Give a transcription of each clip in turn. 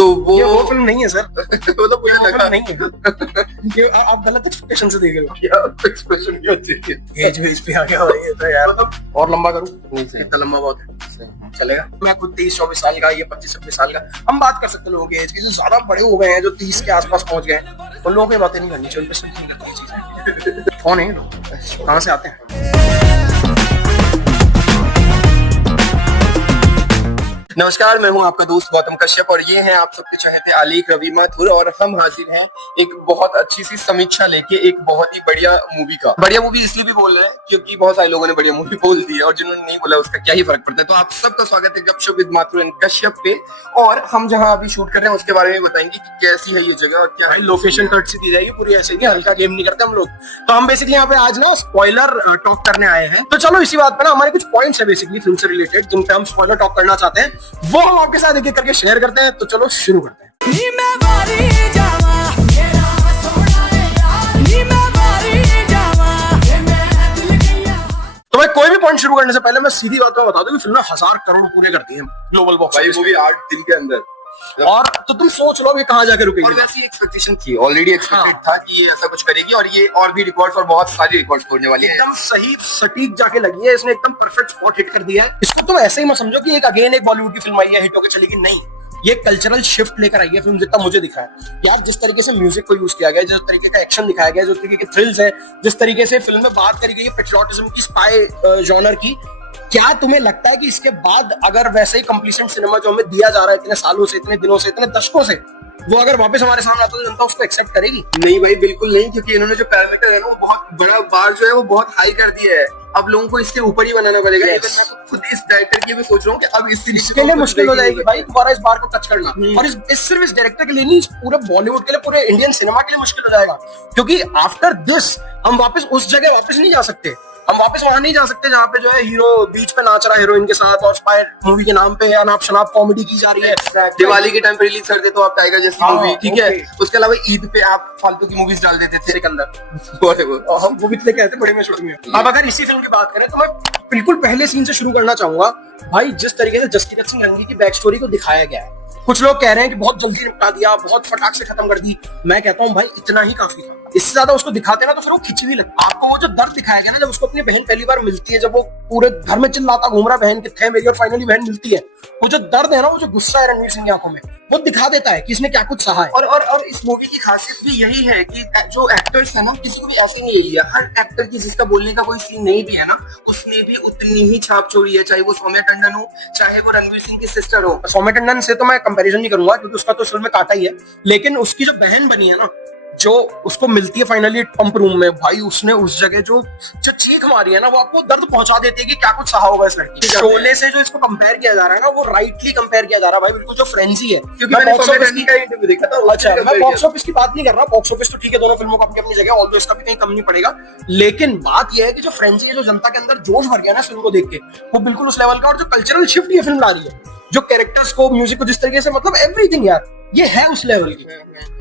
तो वो फिल्म नहीं है सर। मतलब मुझे लगा नहीं है। ये आप गलत एक्सपेक्टेशन से देख रहे हो। यार एक्सप्रेशन क्यों अच्छी है। एज वेज पे आ गया भाई ये तो यार। मतलब और लंबा करूं? नहीं सही इतना लंबा बहुत है। सही। चलेगा। मैं खुद 23-24 साल का, ये 25-26 साल का। हम बात कर सकते हैं लोगों के एज की, जो ज्यादा बड़े हो गए हैं, जो 30 के आसपास पहुंच गए हैं, उन लोगों की बातें नहीं करनी चाहिए। उन पे सुननी नहीं चाहिए चीजें। कौन है ये लोग? कहाँ से आते हैं? नमस्कार, मैं हूं आपका दोस्त गौतम कश्यप और ये हैं आप सबके चहेते आलेख रवि माथुर और हम हाजिर हैं एक बहुत अच्छी सी समीक्षा लेके एक बहुत ही बढ़िया मूवी का। बढ़िया मूवी इसलिए भी बोल रहे हैं क्योंकि बहुत सारे लोगों ने बढ़िया मूवी बोल दी है और जिन्होंने नहीं बोला उसका क्या ही फर्क पड़ता है। तो आप सबका स्वागत है गपशप विद माथुर एंड कश्यप पे। और हम जहां अभी शूट कर रहे हैं उसके बारे में बताएंगे कि कैसी है ये जगह और क्या भाई लोकेशन कट से दी जाएगी पूरी, ऐसे नहीं, हल्का गेम नहीं करते हम लोग। तो हम बेसिकली यहाँ पे आज ना स्पॉइलर टॉक करने आए हैं। तो चलो इसी बात पे ना हमारे कुछ पॉइंट्स है बेसिकली फिल्म से रिलेटेड, जिन पे हम स्पॉइलर टॉक करना चाहते हैं, वो हम आपके साथ एक एक करके शेयर करते हैं। तो चलो शुरू करते हैं। तो भाई कोई भी पॉइंट शुरू करने से पहले मैं सीधी बात में बता दूं कि फिल्म ने 1000 करोड़ पूरे कर दिए हैं ग्लोबल बॉक्स भाई ऑफिस मूवी 8 दिन के अंदर। और तो तुम सोच लो ये कहाँ जाके और रुकेगी। वैसी एक्सपेक्टेशन थी, ऑलरेडी एक्सपेक्टेड था कि ये ऐसा कुछ करेगी और ये और भी रिकॉर्ड्स और बहुत सारे रिकॉर्ड्स तोड़ने वाली है। एकदम सही सटीक जाके लगी है, इसने एकदम परफेक्ट स्पॉट हिट कर दिया है। इसको तुम ऐसे ही मत समझो कि एक अगेन एक बॉलीवुड की फिल्म आई है हिट होकर चलेगी, नहीं। ये कल्चरल शिफ्ट लेकर आई है फिल्म, जितना मुझे दिखा है यार। जिस तरीके से म्यूजिक को यूज किया गया है, जिस तरीके का एक्शन दिखाया गया है, जिस तरीके के थ्रिल्स है, जिस तरीके से फिल्म में बात करी गई है पेट्रियोटिज्म की, स्पाई जॉनर की, क्या तुम्हें लगता है कि इसके बाद अगर वैसे ही कंप्लीसेंट सिनेमा जो हमें दिया जा रहा है इतने सालों से, इतने दिनों से, इतने दशकों से, वो अगर वापस हमारे सामने आता है तो जनता उसको एक्सेप्ट करेगी? नहीं भाई बिल्कुल नहीं, क्योंकि इन्होंने जो पैरामीटर है ना वो बहुत बड़ा बार जो है वो बहुत हाई कर दिया है। अब लोगों को इसके ऊपर ही बनाना पड़ेगा। Yes. मैं तो खुद इस डायरेक्टर की भी सोच रहा हूँ कि अब इसके लिए मुश्किल हो जाएगी भाई दोबारा इस बार को टच करना। और इस सिर्फ इस डायरेक्टर के लिए नहीं, इस पूरे बॉलीवुड के लिए, पूरे इंडियन सिनेमा के लिए मुश्किल हो जाएगा। क्योंकि आफ्टर दिस हम वापस उस जगह वापस नहीं जा सकते। हम वापस वहां नहीं जा सकते जहाँ पे जो है हीरो बीच पे नाच रहा है हीरोइन के साथ और स्पाई मूवी के नाम पे अनाप शनाप कॉमेडी की जा रही है। दिवाली के टाइम पे रिलीज करते तो आप टाइगर जैसी हाँ, मूवी, ठीक है। okay. उसके अलावा ईद पे आप फालतू की मूवीज डाल देते थे सिकंदर। हम वो भी लेके आए थे बड़े में छोटे में। अब अगर इसी फिल्म की बात करें तो मैं बिल्कुल पहले सीन से शुरू करना चाहूंगा। भाई जिस तरीके से जसकीरत सिंह रंगी की बैक स्टोरी को दिखाया गया है, कुछ लोग कह रहे हैं कि बहुत जल्दी निपटा दिया, बहुत फटाक से खत्म कर दी। मैं कहता हूँ भाई इतना ही काफी था। इससे ज्यादा उसको दिखाते ना तो फिर वो खिंचवी लगती। आपको वो जो दर्द दिखाया गया ना, जब उसको अपनी बहन पहली बार मिलती है, जब वो पूरे घर में चिल्लाता घूम रहा बहन कितने है मेरी, और फाइनली बहन मिलती है, वो जो दर्द है ना, वो जो गुस्सा है रणवीर सिंह की आंखों में, वो दिखा देता है कि इसने क्या कुछ सहा है। और इस मूवी की खासियत भी यही है कि जो एक्टर्स है ना, किसी को भी ऐसे नहीं लिया। हर एक्टर की जिसका बोलने का कोई सीन नहीं भी है ना, उसने भी उतनी ही छाप छोड़ी है, चाहे वो सौम्या टंडन हो, चाहे वो रणवीर सिंह की सिस्टर हो। सौम्या टंडन से तो मैं कंपैरिजन नहीं करूंगा क्योंकि उसका तो फिल्म में काटा ही है, लेकिन उसकी जो बहन बनी है ना, जो उसको मिलती है फाइनली पंप रूम में, भाई उसने उस जगह जो चीख मारी है ना, वो आपको दर्द पहुंचा देती है कि क्या कुछ सहा होगा इस लड़की। शोले से जो इसको कंपेयर किया जा रहा है ना, वो राइटली कंपेयर किया जा रहा है भाई, बिल्कुल जो फ्रेंजी है। क्योंकि मैंने बॉक्स ऑफिस का इंटरव्यू देखा था। अच्छा, मैं बॉक्स ऑफिस की बात नहीं कर रहा। बॉक्स ऑफिस तो ठीक है, दोनों फिल्मों का अपनी अपनी जगह, ऑल्दो इसका भी कहीं कम नहीं पड़ेगा। लेकिन बात यह है कि जो फ्रेंजी है, जो जनता के अंदर जोश भर गया ना फिल्म को देख के, वो बिल्कुल उस लेवल का। और जो कल्चरल शिफ्ट ये फिल्म ला रही है, जो कैरेक्टर्स को, म्यूजिक को, जिस तरीके से, मतलब एवरीथिंग यार, ये है उस लेवल की।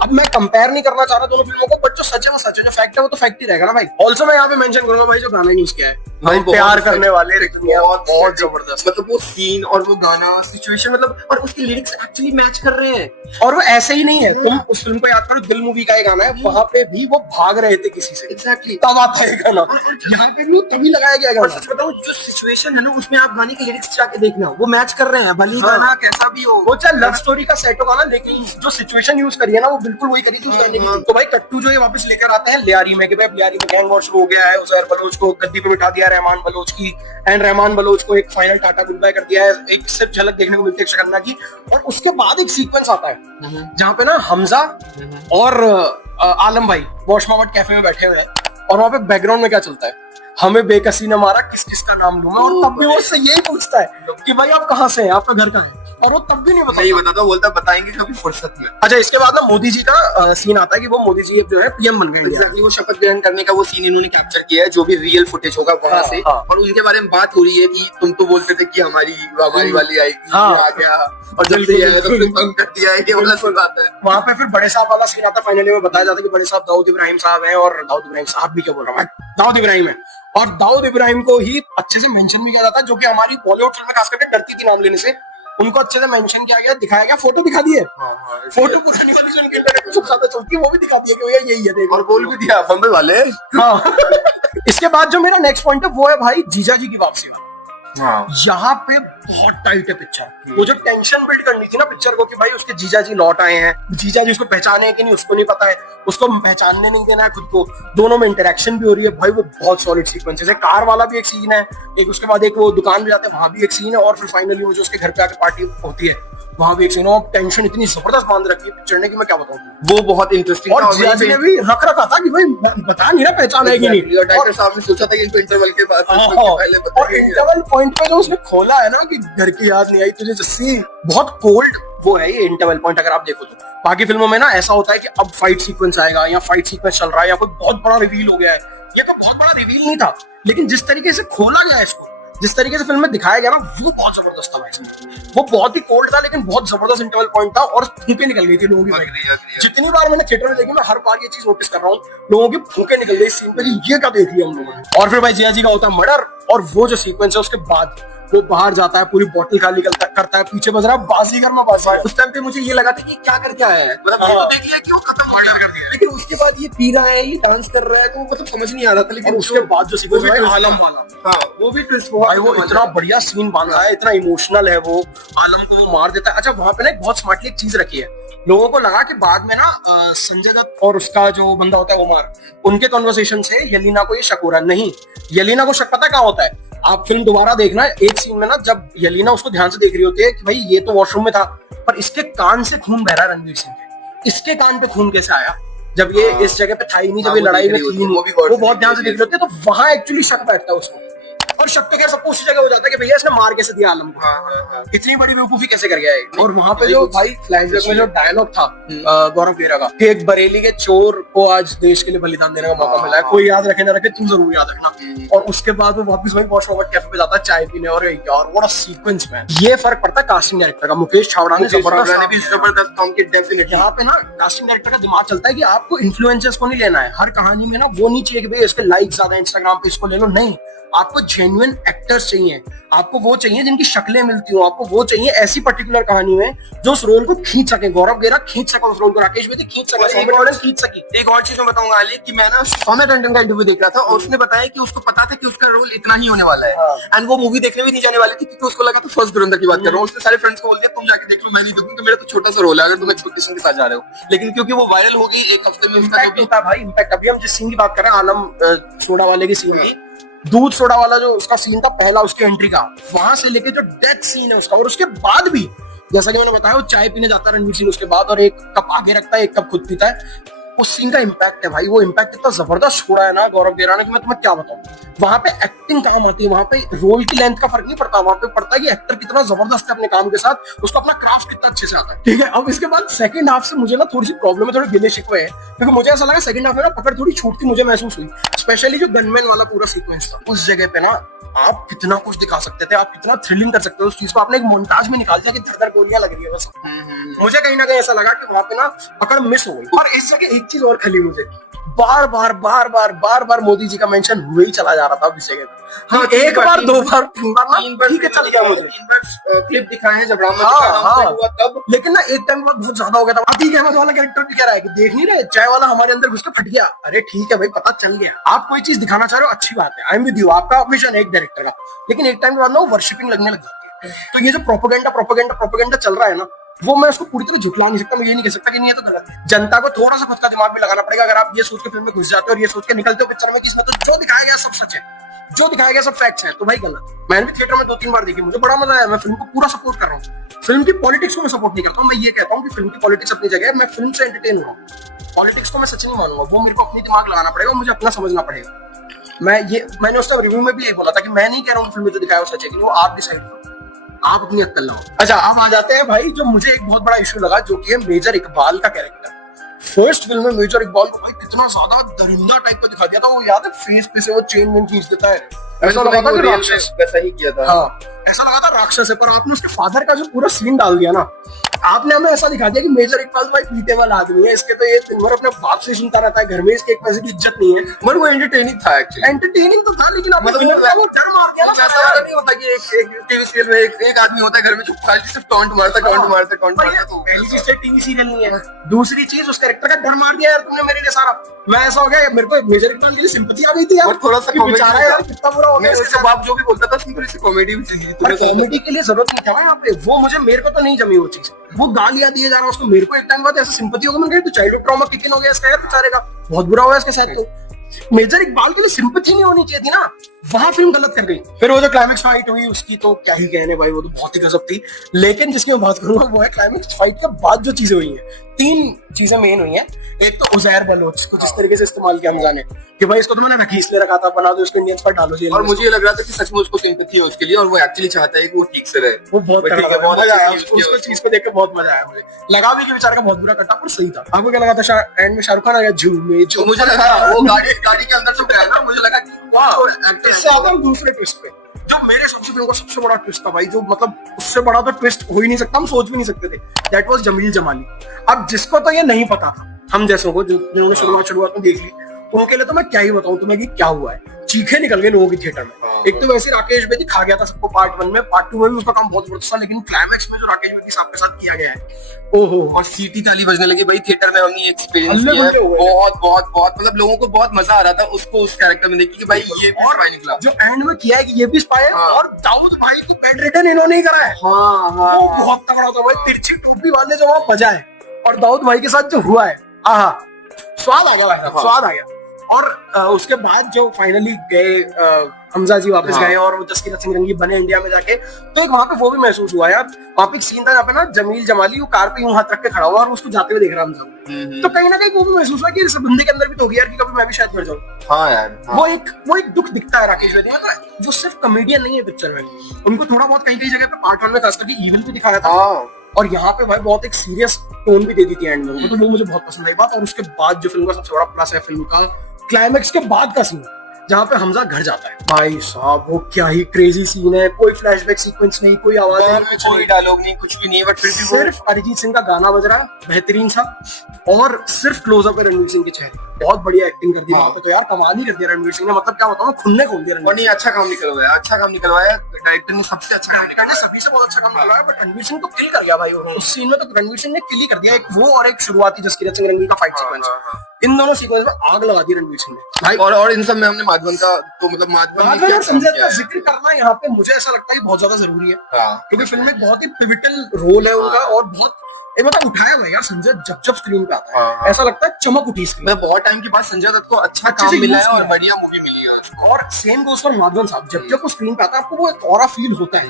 अब मैं कंपेयर नहीं करना चाह रहा दोनों फिल्मों को, बट जो सच है वो सच है, जो फैक्ट है वो तो फैक्ट ही रहेगा ना भाई। ऑल्सो मैं यहाँ पे मेंशन करूंगा भाई जो गाना यूज किया है, भाई प्यार करने वाले, बहुत जबरदस्त। मतलब वो सीन और वो गाना सिचुएशन, मतलब और उसकी लिरिक्स एक्चुअली मैच कर रहे हैं। और वो ऐसे ही नहीं है। तुम उस फिल्म को याद करो, दिल मूवी का एक गाना है, वहां पे भी वो भाग रहे थे किसी से, एग्जैक्टली तब आता है गाना। यहाँ पे भी तभी लगाया गया गाना। सच बताऊं, जो सिचुएशन है ना, उसमें आप गाने की लिरिक्स जाके देखना, वो मैच कर रहे हैं, भले गाना कैसा भी हो। वो चाहे लव स्टोरी का सेट होगा ना, लेकिन जो सिचुएशन यूज करी है ना, वो बिल्कुल वही करी थी उस गाने की। तो भाई कट्टू जो ये वापस लेकर आता है लियारी में, कि भाई लियारी में गैंग वॉर शुरू हो गया है, उजैर बलोच को गद्दी पे बिठा दिया रहमान बलोच की, एंड रहमान बलोच को एक फाइनल टाटा गुड बाय कर दिया है। एक सिर्फ झलक देखने को मिलती है शकन्ना की। और उसके बाद एक सीक्वेंस आता है जहाँ पे ना हमजा और आलम भाई वॉशमावट कैफे में बैठे हुए हैं, और वहां पे बैकग्राउंड में क्या चलता है, हमें बेकसी ने मारा, किस किस का नाम लूं मैं। और तब भी वो उससे यही पूछता है कि भाई आप कहाँ से हैं, आपका घर कहाँ है, और वो तब भी नहीं बताता, बोलता बताएंगे कभी फुर्सत में। अच्छा, इसके बाद ना मोदी जी का सीन आता है कि वो मोदी जी जो है पीएम बन गए। एग्जैक्टली, वो शपथ ग्रहण करने का वो सीन इन्होंने कैप्चर किया है, जो भी रियल फुटेज होगा वहां से। और उनके बारे में बात हो रही है कि तुम तो बोलते थे कि हमारी वाली आएगी, आ गया और जल्दी आया तो फिर बंद कर दिया है, ये वाला सीन आता है। वहां पे फिर बड़े साहब वाला सीन आता है। फाइनली में बताया जाता है कि बड़े साहब दाऊद इब्राहिम साहब हैं, और दाऊद इब्राहिम साहब भी क्या बोल रहा हूँ, दाऊद इब्राहिम है। और दाऊद इब्राहिम को ही अच्छे से मेंशन भी किया जाता है, जो कि हमारी बॉलीवुड फिल्म में खास करके डरती थी नाम लेने से। उनको अच्छे से मेंशन किया गया, दिखाया गया, फोटो दिखा दिए, फोटो पुरानी वाली जो इंटरनेट पे सबसे ज्यादा चलती है वो भी दिखा दिया कि भैया यही है देखो, और बोल भी दिया बम्बे वाले। हाँ। इसके बाद जो मेरा नेक्स्ट पॉइंट है वो है भाई जीजा जी की वापसी। यहाँ पे बहुत टाइट है पिक्चर। वो जो टेंशन बिल्ड करनी थी ना पिक्चर को कि भाई उसके जीजा जी लौट आए हैं, जीजा जी उसको पहचाने हैं कि नहीं उसको नहीं पता है, उसको पहचानने नहीं देना है खुद को, दोनों में इंटरेक्शन भी हो रही है भाई, वो बहुत सॉलिड सीक्वेंस है। कार वाला भी एक सीन है, एक उसके बाद एक वो दुकान भी जाते हैं वहां भी एक सीन है, और फिर फाइनली वो जो उसके घर पे आके पार्टी होती है वहां भी एक सीन है। टेंशन इतनी जबरदस्त बांध रखी है पिक्चर ने कि मैं क्या बताऊं, वो बहुत इंटरेस्टिंग। और जीजा जी ने भी रख रखा था कि भाई बता नहीं रहा पहचान है कि नहीं, और डायरेक्टर साहब ने सोचा था कि इनको इंटरवल के बाद पहले और इंटरवल पॉइंट पे जो उसने खोला है ना कि घर की याद नहीं आई तुझे, जस्सी बहुत कोल्ड वो है ये इंटरवल पॉइंट। अगर आप देखो तो बाकी फिल्मों में ना ऐसा होता है कि अब फाइट सीक्वेंस आएगा या फाइट सीक्वेंस चल रहा है या कोई बहुत बड़ा रिवील हो गया है, ये तो बहुत बड़ा रिवील नहीं था, लेकिन जिस तरीके से खोला गया है इसको, जिस तरीके से फिल्म में दिखाया गया ना वो बहुत जबरदस्त था भाई। वो बहुत ही कोल्ड था लेकिन बहुत जबरदस्त इंटरवल पॉइंट था, और फूंके निकल गई थी लोगों की। जितनी बार मैंने थिएटर में देखी मैं हर बार ये चीज नोटिस कर रहा हूँ, लोगों की फूंके निकल गई सीन पे, ये क्या देख लिया हम लोगों ने। और फिर भाई जिया जी का होता है मर्डर, और वो जो सीक्वेंस है उसके बाद वो बाहर जाता है, पूरी बोतल खाली करता है, पीछे बज रहा है बाजीगर में बज रहा है। उस टाइम पे मुझे ये लगा था कि क्या करके आया है, मतलब ये तो देख लिया कि वो खत्म मर्डर कर दिया, लेकिन उसके बाद ये पी रहा है, ये डांस कर रहा है, तो वो मतलब समझ नहीं आ रहा था। लेकिन उसके बाद जो सीक्वेंस है आलम वाला, हाँ वो भी ट्विस्ट भाई, वो इतना बढ़िया सीन बांधा है, इतना इमोशनल है वो। आलम को वो मार देता है। अच्छा वहां पे ना एक बहुत स्मार्टली एक चीज रखी है, लोगों को लगा कि बाद में ना संजय दत्त और उसका जो बंदा होता है ओमर, उनके कन्वर्सेशन से यलीना को ये शक हो रहा है। नहीं, यलीना को शक पता कहाँ होता है, आप फिल्म दोबारा देखना, एक सीन में ना जब यलीना उसको ध्यान से देख रही होती है कि भाई ये तो वॉशरूम में था, पर इसके कान से खून बह रहा है रणवीर सिंह के, इसके कान पे खून कैसे आया जब ये इस जगह पे था ही नहीं, जब ये लड़ाई में थी, वो बहुत ध्यान से देख रहे होते, तो वहां एक्चुअली शक बैठता है उसको। और शक तो क्या सबको उसी जगह हो जाता है कि भैया इसने मार कैसे दिया आलम को, इतनी बड़ी बेवकूफी कैसे कर गया है। और वहां पे जो भाई फ्लैशबैक में जो डायलॉग था गौरव खेरा का कि एक बरेली के चोर को आज देश के लिए बलिदान देने का मौका मिला है, कोई याद रखे ना रखे तुम जरूर याद रखना। और उसके बाद वो वापस वही वॉश ओवर कैफे पे जाता है चाय पीने, और यार व्हाट अ सीक्वेंस मैन। ये फर्क पड़ता है कास्टिंग डायरेक्टर का। मुकेश छावड़ा ने जबरदस्त काम किया डेफिनेटली। यहाँ पे ना कास्टिंग डायरेक्टर का दिमाग चलता है कि आपको इन्फ्लुएंसर्स को नहीं लेना है हर कहानी में ना, वो नहीं चाहिए कि भाई इसके लाइक ज्यादा इंस्टाग्राम पे इसको ले लो, नहीं, आपको जेन्युइन एक्टर्स चाहिए, आपको वो चाहिए जिनकी शक्लें मिलती हो, आपको वो चाहिए ऐसी पर्टिकुलर कहानी में जो उस रोल को खींच सके। गौरव गेरा खींच सका उस रोल को, राकेश बेदी खींच सका, खींच सकी। एक और चीज मैं बताऊंगा आली कि मैं ना सौम्या टंडन का इंटरव्यू देख रहा था और उसने बताया कि उसको पता था कि उसका रोल इतना ही होने वाला है, एंड वो मूवी देखने भी नहीं जाने वाली थी क्योंकि उसको लगा था फर्स्ट धुरंधर की बात कर रहा हूँ। उसने सारे फ्रेंड्स को बोल दिया तुम जाके देख लो, मैं नहीं देखूंगा, मेरा तो छोटा सा रोल है, अगर तुम एक्सपेक्टेशन के साथ जा रहे हो। लेकिन क्योंकि वो वायरल हो गई एक हफ्ते में, उसका जो भी होता भाई इम्पैक्ट। अभी हम जिस सीन की बात कर रहे हैं आलम सोडा वाले की सीन की, दूध सोडा वाला जो उसका सीन था पहला उसकी एंट्री का, वहां से लेके जो डेथ सीन है उसका, और उसके बाद भी जैसा कि मैंने बताया वो चाय पीने जाता है रणवीर सिंह उसके बाद, और एक कप आगे रखता है एक कप खुद पीता है, उस सीन का इम्पैक्ट है भाई। वो इम्पैक्ट इतना जबरदस्त छोड़ा है ना गौरव गेरा ने कि मैं तुम्हें क्या बताऊं। वहां पे एक्टिंग काम आती है, वहां पे रोल की लेंथ का फर्क नहीं पड़ता, वहां पे पड़ता है कि एक्टर कितना जबरदस्त है अपने काम के साथ, उसको अपना क्राफ्ट कितना अच्छे से आता है। ठीक है, अब इसके बाद सेकंड हाफ से मुझे ना थोड़ी सी प्रॉब्लम है, थोड़े गिले शिकवे है, क्योंकि मुझे ऐसा लगा सेकंड हाफ में ना पकड़ थोड़ी छूटती मुझे महसूस हुई, स्पेशली जो गनमैन वाला पूरा सीक्वेंस था। उस जगह पे ना आप कितना कुछ दिखा सकते थे, आप कितना थ्रिलिंग कर सकते हो उस चीज को, आपने एक मोन्टाज में निकाल दिया कि धड़-धड़ गोलियां लग रही है बस। मुझे कहीं ना कहीं ऐसा लगा कि वहां पे ना पकड़ मिस हो गई। और इस जगह एक चीज और खली मुझे, बार बार मोदी जी का मेंशन हुए ही चला जा रहा था इस जगह पे। हाँ, एक बार दो बार तीन बार ना ठीक है चल गया, मुझे क्लिप दिखाए हैं जब राम हुआ तब, लेकिन ना एक टाइम बाद बहुत ज्यादा हो गया था। अतीक अहमद वाला कैरेक्टर भी कह रहा है कि देख नहीं रहे चाय वाला हमारे अंदर घुस के फट गया। अरे ठीक है भाई, पता चल गया, आप कोई चीज दिखाना चाह रहे हो अच्छी बात है, आई एम विद यू, आपका विजन है एक डायरेक्टर का, लेकिन एक टाइम के बाद ना वो वर्शिपिंग लगने लग जाती है। तो ये जो प्रोपेगेंडा चल रहा है ना, वो मैं उसको पूरी तरह झुठला नहीं सकता, मैं ये नहीं कह सकता कि नहीं है तो गलत है। जनता को थोड़ा सा खुद का दिमाग भी लगाना पड़ेगा। अगर आप ये सोच के फिल्म में घुस जाते हो और ये सोच के निकलते हो पिक्चर में कि इसमें तो जो दिखाया गया सब सच है, जो दिखाया गया सब फैक्ट्स है, तो भाई गलत। मैंने भी थिएटर में 2-3 बार देखी, मुझे बड़ा मजा आया, मैं फिल्म को पूरा सपोर्ट कर रहा हूँ। फिल्म की पॉलिटिक्स को मैं सपोर्ट नहीं करता हूँ, मैं ये कहता हूँ कि फिल्म की पॉलिटिक्स अपनी जगह है, मैं फिल्म से एंटरटेन हो रहा हूँ, पॉलिटिक्स को मैं सच नहीं मानूंगा, वो मेरे को अपनी दिमाग लगाना पड़ेगा, मुझे अपना समझना पड़ेगा। मैंने उसका रिव्यू में भी यही बोला था कि मैं नहीं कह रहा हूँ फिल्म में जो दिखाया वो सच है कि वो आप डिसाइड करो, आप अपनी अक्ल लगाओ। अच्छा, अब आ जाते हैं भाई जो मुझे एक बहुत बड़ा इशू लगा, जो कि है मेजर इकबाल का कैरेक्टर। फर्स्ट फिल्म में मेजर इकबाल को भाई कितना ज्यादा दरिंदा टाइप का दिखा दिया था, वो याद है फेस पे से वो चेन वेन खींच देता है, ऐसा लगा था कि राक्षस, वैसा ही किया था। हाँ, ऐसा लगा था राक्षस है, पर आपने उसके फादर का जो पूरा सीन डाल दिया ना, आपने हमें ऐसा दिखा दिया कि मेजर इकबाल भाई पीटे वाला आदमी है, इसके तो ये दिन भर अपने बाप से सुनता रहता है, घर में इसके एक पैसे की इज्जत नहीं है। बट वो एंटरटेनिंग था एक्चुअली। एंटरटेनिंग तो था, लेकिन आपने मतलब वो डर मार दिया ना। ऐसा नहीं होता कि एक टीवी सीरियल में एक आदमी होता है घर में जो खाली सिर्फ टॉन्ट मारता तो पहली चीज से टीवी सीरियल नहीं है, दूसरी चीज उस कैरेक्टर का डर मार दिया यार तुमने मेरे लिए सारा। मैं ऐसा हो गया, मेरे को मेजर इकबाल के लिए सिंपैथी आ गई थी यार, थोड़ा सा बेचारा यार कितना बुरा हो गया इसके साथ। बाप जो भी बोलता था उसमें थोड़ी सी कॉमेडी भी थी। कॉमेडी के लिए जरूरत नहीं था ना यहाँ पे, वो मुझे मेरे को तो नहीं जमी वो चीज, वो गालियां दिए जा रहा है उसको, मेरे को एक टाइम बाद ऐसा सिंपैथी हो गई, मैंने कहा तो चाइल्डहुड ट्रॉमा किक इन हो गया इसका यार, बेचारे का बहुत बुरा हुआ इसके साथ। तो मेजर इकबाल के लिए सिंपैथी नहीं होनी चाहिए थी ना, वहां फिल्म गलत कर गई। फिर वो जो क्लाइमेक्स फाइट हुई उसकी तो क्या ही कहने भाई, वो तो बहुत ही गजब थी। लेकिन जिसकी मैं बात करूंगा वो है क्लाइमेक्स फाइट के बाद जो चीजें हुई हैं, 3 चीजें मेन हुई हैं। एक तो उजैर बलोच को जिस तरीके से इस्तेमाल किया हमजा ने कि भाई इसको तो मैंने रखी इसलिए रखा था, बना दो इसको इंडियंस पर डालो जेल में। और मुझे ये लग रहा था कि सच में उसको सिंपैथी है उसके लिए और वो एक्चुअली चाहता है कि वो ठीक से रहे। वो बहुत ठीक है, बहुत मजा आया उसको उसको चीज को देख के, बहुत मजा आया मुझे। लगा भी कि बेचारे का बहुत बुरा कटा पर सही था। आपको क्या लगा था एंड में शाहरुख खान आ गया झूमे तो मुझे लगा वो गाड़ी के अंदर से गया ना, मुझे लगा कि वाह। इससे आता हूं दूसरे ट्विस्ट पे, जो मेरे सबसे फिल्म का सबसे बड़ा ट्विस्ट था भाई, जो मतलब उससे बड़ा तो ट्विस्ट हो ही नहीं सकता, हम सोच भी नहीं सकते थे। That was Jameel Jamali. अब जिसको तो ये नहीं पता था, हम जैसों को जिन्होंने शुरुआत में देख ली, उनके लिए तो मैं क्या ही बताऊं तुम्हें कि क्या हुआ है। चीखे निकल गए लोगों की थिएटर में। एक तो वैसे राकेश बेदी खा गया था सबको पार्ट 1 में, पार्ट 2 में भी उसका काम बहुत जबरदस्त था, लेकिन क्लाइमेक्स में जो राकेश बेदी साहब के साथ किया गया है, ओहो। और सीटी ताली बजने लगी भाई थिएटर में, हमने एक्सपीरियंस किया है। बहुत मतलब लोगों को बहुत मजा आ रहा था उसको उस कैरेक्टर में देखी कि भाई ये भी स्पाई निकला। जो एंड में किया है कि ये भी स्पाई है, और दाऊद भाई की बेड रिटर्न इन्होंने ही करा है। वो बहुत तगड़ा था भाई, तिरछी टोपी वाले जो वहां बजा है और दाऊद भाई के साथ जो हुआ है, आहा स्वाद आ गया भाई, स्वाद आ गया। और उसके बाद जो फाइनली गए हमजा जी वापस गए और वो जसकीरत सिंह रंगी बने इंडिया में जाके, तो एक वहां पे वो भी महसूस हुआ यार। वहां पे एक सीन था जहाँ पे ना जमील जमाली वो कार पे यूं हाथ रख के खड़ा हुआ और उसको जाते हुए देख रहा हमजा को, तो कहीं ना कहीं वो भी महसूस हुआ कि इस बंदे के अंदर भी तो होगी यार कि कभी मैं भी शायद मर जाऊं। हाँ यार, वो एक दुख दिखता है राकेश बेदी में, वो सिर्फ कॉमेडियन नहीं है पिक्चर में, उनको थोड़ा बहुत कई जगह पे पार्ट 1 में खास करके इविल भी दिखाया था, और यहाँ पे भाई बहुत एक सीरियस टोन भी दे दी थी एंड में, तो वो मुझे बहुत पसंद आई बात। और उसके बाद जो फिल्म का सबसे बड़ा प्लस है फिल्म का क्लाइमेक्स के बाद का सीन, जहाँ पे हमजा घर जाता है, भाई साहब वो क्या ही क्रेजी सीन है। कोई फ्लैशबैक सीक्वेंस नहीं, कोई आवाज नहीं, कोई डायलॉग नहीं, कुछ भी नहीं, बट फिर भी सिर्फ अरिजीत सिंह का गाना बज रहा है बेहतरीन सा, और सिर्फ क्लोजअप है रणवीर सिंह के चेहरे। बहुत बढ़िया एक्टिंग कर दी वहां पे, तो यार कमाल ही कर दिया रणवीर सिंह ने, मतलब क्या बताऊं, खुन्ने खोल दिया रणवीर। नहीं, अच्छा काम निकलवाया, अच्छा काम निकलवाया, डायरेक्टर ने सबसे अच्छा काम डायरेक्टर ने सभी से बहुत अच्छा काम निकलवाया, बट रणवीर सिंह तो किल कर गया भाई उस सीन में, तो रणवीर सिंह ने किल ही कर दिया। एक वो और एक शुरुआती जसकीरत सिंह रंगी का फाइट सीक्वेंस, इन दोनों सीक्वेंस में आग लगा दी रणवीर सिंह ने भाई। और इन सब में हमने माधवन का तो मतलब माधवन संजय का जिक्र करना यहाँ पे मुझे ऐसा लगता है बहुत ज्यादा जरूरी है, क्योंकि फिल्म में बहुत ही पिविटल रोल है उनका, और बहुत मतलब उठाया हुआ यार संजय जब स्क्रीन पे आता है, ऐसा लगता है चमक उठी स्क्रीन में। बहुत टाइम के बाद संजय दत्त को अच्छा काम मिला है और बढ़िया मूवी मिली है। और सेम गोस फॉर माधवन साहब, जब वो स्क्रीन पे आता है आपको वो एक ऑरा फील होता है।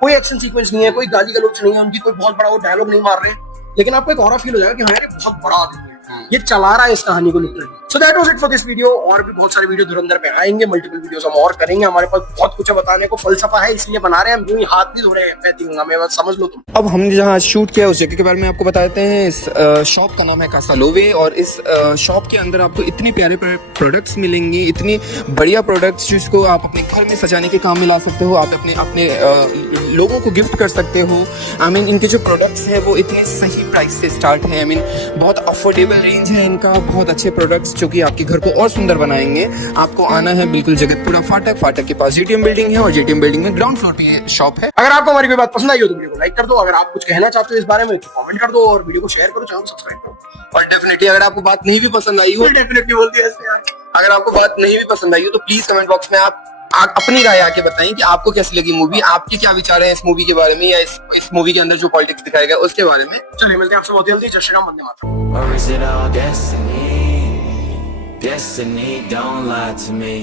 कोई एक्शन सीक्वेंस नहीं है, कोई गाली गलौच नहीं है उनकी, कोई बहुत बड़ा वो डायलॉग नहीं मार रहे, लेकिन आपको एक ऑरा फील हो जाएगा कि हाँ यार बहुत बड़ा आदमी है, ये चला रहा है इस कहानी को literally. So that was it for this video. और भी बहुत सारे वीडियो धुरंधर पे आएंगे, मल्टीपल वीडियोस हम और करेंगे, हमारे पास बहुत कुछ है बताने को, फलसफा है इसलिए बना रहे हैं हम, यूं ही हाथ नहीं धो रहे हैं, मैं दूंगा मैं, बस समझ लो तुम। अब हमने जहाँ शूट किया उस जगह के बारे में आपको बता देते हैं। इस शॉप का नाम है कासा लोवे, और इस शॉप के अंदर आपको इतने प्यारे प्यारे प्रोडक्ट्स मिलेंगे, इतनी बढ़िया प्रोडक्ट्स जिसको आप अपने घर में सजाने के काम में ला सकते हो, आप अपने लोगों को गिफ्ट कर सकते हो। आई मीन इनके जो प्रोडक्ट्स हैं वो इतने सही प्राइस से स्टार्ट हैं, आई मीन बहुत अफोर्डेबल रेंज है इनका, बहुत अच्छे प्रोडक्ट्स जो कि आपके घर को और सुंदर बनाएंगे। आपको आना है बिल्कुल जगतपुरा फाटक के पास जेटीएम बिल्डिंग है, और जेटीएम बिल्डिंग में ग्राउंड फ्लोर पे ये शॉप है। अगर आपको हमारी कोई बात पसंद आई हो तो वीडियो को लाइक कर दो, अगर आप कुछ कहना चाहते हो इस बारे में तो कमेंट कर दो, और वीडियो को शेयर करो, चैनल को सब्सक्राइब करो। और डेफिनेटली अगर आपको बात नहीं भी पसंद आई हो, डेफिनेटली बोलती है ऐसे यार, अगर आपको बात नहीं भी पसंद आई हो तो प्लीज कमेंट बॉक्स में आप अपनी राय आके बताएं कि आपको कैसी लगी मूवी, आपके क्या विचार हैं इस मूवी के बारे में, या इस मूवी के अंदर जो पॉलिटिक्स दिखाया गया उसके बारे में। चलिए मिलते हैं आपसे बहुत जल्दी। जय Shri Ram, Vande Mataram. Or is it all destiny? Destiny don't lie to me.